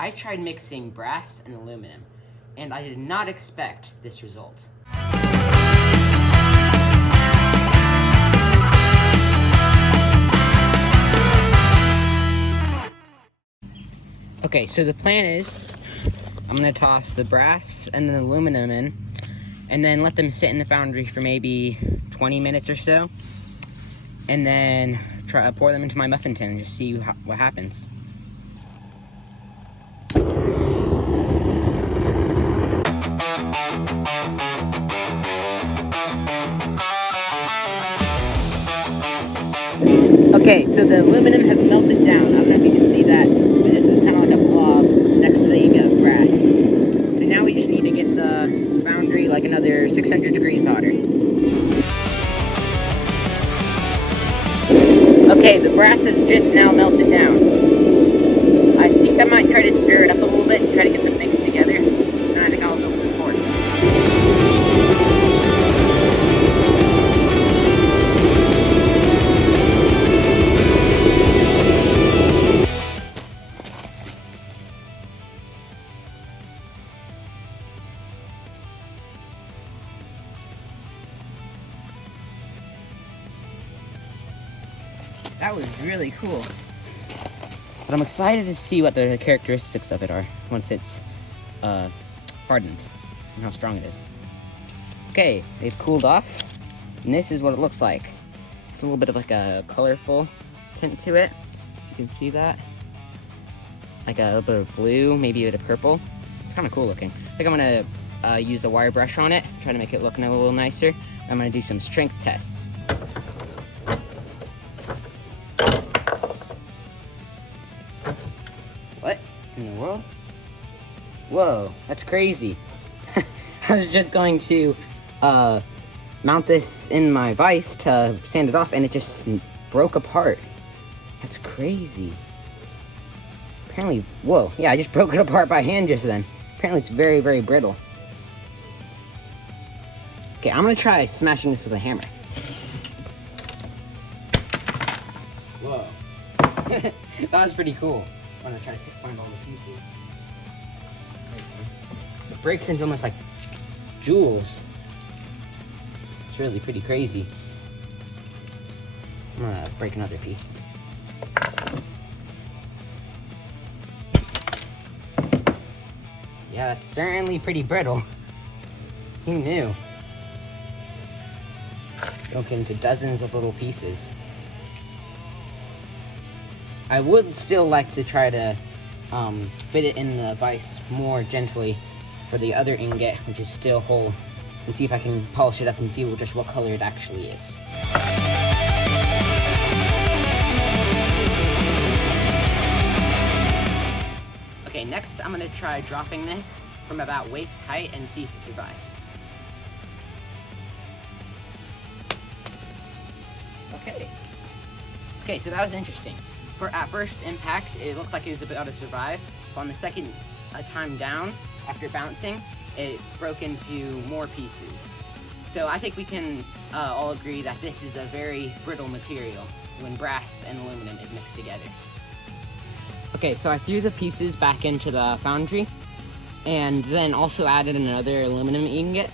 I tried mixing brass and aluminum, and I did not expect this result. Okay, so the plan is, I'm gonna toss the brass and the aluminum in, and then let them sit in the foundry for maybe 20 minutes or so, and then try to pour them into my muffin tin and just see what happens. Okay, so the aluminum has melted down. I don't know if you can see that, but this is kind of like a blob next to the ingot of brass. So now we just need to get the foundry like another 600 degrees hotter. Okay, the brass has just now melted down. I think I might try to stir it up a little bit and try to get them mixed together. And I think I'll go for pork. That was really cool. But I'm excited to see what the characteristics of it are once it's hardened and how strong it is. Okay, they've cooled off, and this is what it looks like. It's a little bit of like a colorful tint to it. You can see that. Like a little bit of blue, maybe a bit of purple. It's kind of cool looking. I think I'm gonna use a wire brush on it, try to make it look a little nicer. I'm gonna do some strength tests. What in the world? Whoa, that's crazy. I was just going to mount this in my vise to sand it off, and it just broke apart. That's crazy. Apparently, whoa, yeah, I just broke it apart by hand just then. Apparently it's very, very brittle. Okay, I'm gonna try smashing this with a hammer. Whoa. That was pretty cool. I'm gonna try to find all the pieces. It breaks into almost like jewels. It's really pretty crazy. I'm gonna break another piece. Yeah, that's certainly pretty brittle. Who knew? Broke into dozens of little pieces. I would still like to try to fit it in the vise more gently for the other ingot, which is still whole, and see if I can polish it up and see just what color it actually is. Okay, next I'm gonna try dropping this from about waist height and see if it survives. Okay, so that was interesting. At first impact, it looked like it was about to survive. But on the second time down, after bouncing, it broke into more pieces. So I think we can all agree that this is a very brittle material when brass and aluminum is mixed together. Okay, so I threw the pieces back into the foundry, and then also added another aluminum ingot,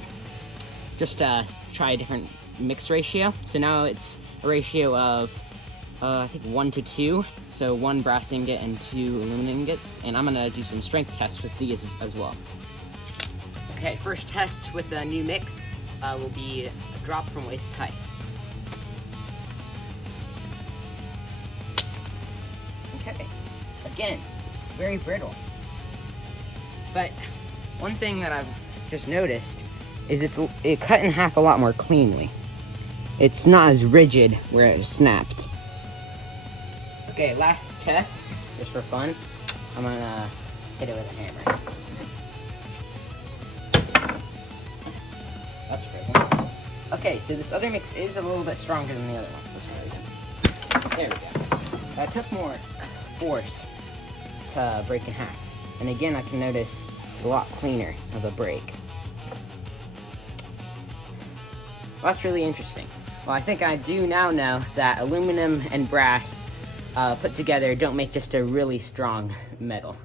just to try a different mix ratio. So now it's a ratio of I think 1 to 2, so 1 brass ingot and 2 aluminum ingots, and I'm gonna do some strength tests with these as well. Okay, first test with the new mix will be a drop from waist height. Okay, again, very brittle. But one thing that I've just noticed is it cut in half a lot more cleanly. It's not as rigid where it snapped. Okay, last test, just for fun. I'm gonna hit it with a hammer. That's frozen. Okay, so this other mix is a little bit stronger than the other one. There we go. That took more force to break in half. And again, I can notice it's a lot cleaner of a break. Well, that's really interesting. Well, I think I do now know that aluminum and brass put together don't make just a really strong metal.